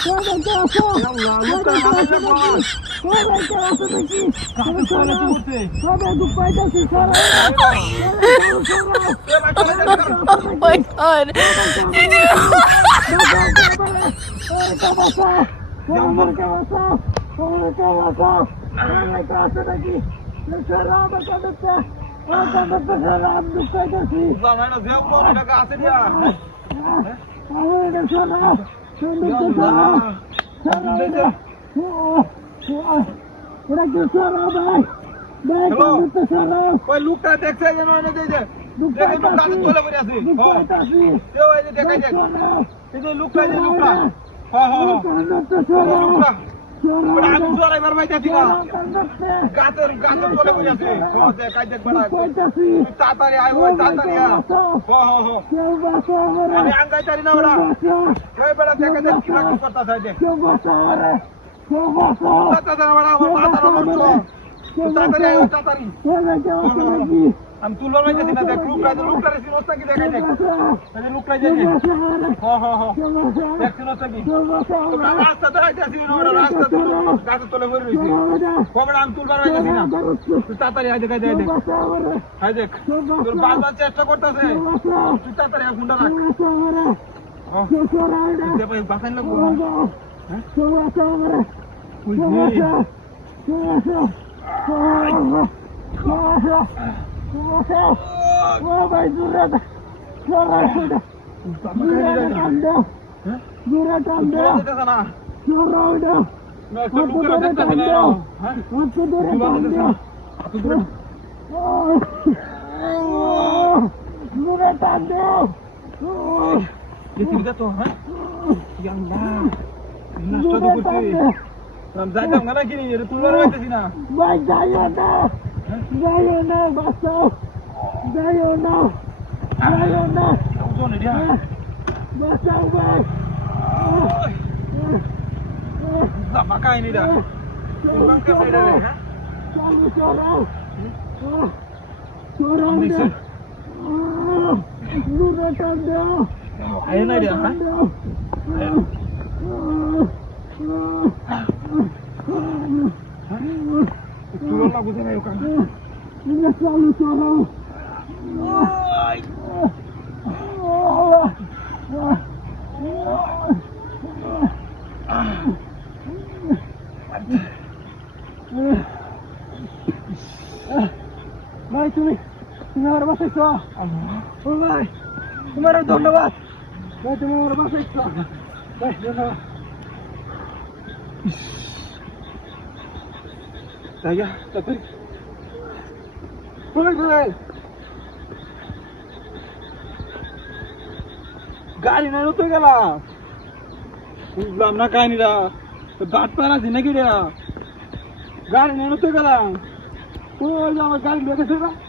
Oh my god. Did Oh my god. Did ওই লুকটা দেখছে যেন এনে দেই যে দেখে লুকটা চলে পড়ে আছে হ্যাঁ এই যে দেখাই দেখ এই যে লুকটা হ্যাঁ লুকটা ওটা আমি জোরে মার বাইতাছি না গাতের চলে পড়ে আছে হ্যাঁ দেখাই দেখ বড় তাড়াতাড়ি আয় ওই তাড়াতাড়ি হ্যাঁ আমি আঙ্গাই তারি না ওরা এই বড় দেখা দেখ কি লাগি করতাছে দেখ তাড়াতাড়ি বড় আমার মাথা নষ্ট তাড়াতাড়ি আমি তুলবার বাইতেছি না দেখ লুকটা রে সিনস্তা কি দেখাই দেখ এই লুকটা যাই দেখ সিনস্তা কি রাস্তা তো আইতাছি না ওরা রাস্তা তো গাছে তলে পড়ে রইছে কবড় আমি তুলবার বাইতেছি না তুই তাড়াতাড়ি আয় দেখাই দেখ আয় দেখ তোর বারবার চেষ্টা করতেছে তুই তাড়াতাড়ি আয় গুন্ডা রাখ দে ভাই বাসাই লাগবো হ্যাঁ যাইতাম না কিনি তুলবার পাইতেছি না ভাই যাইও না বাঁচাও যাইও না বাঁচাও ভাই মাকাই নিরা চড়াও আয় না রে turun lah bukan ayo kan ini selalu turun ভাই তুমি আমার বাসায় এসো ও ভাই তোমার ধন্যবাদ ভাই তুমি আমার বাসায় এসো ভাই ধন্যবাদ Saya, tapi, boleh. Gari na nuto gala. Ulam na kain nila. Bat para sini kira. Gari na nuto gala. Oh, jangan gari lagi sih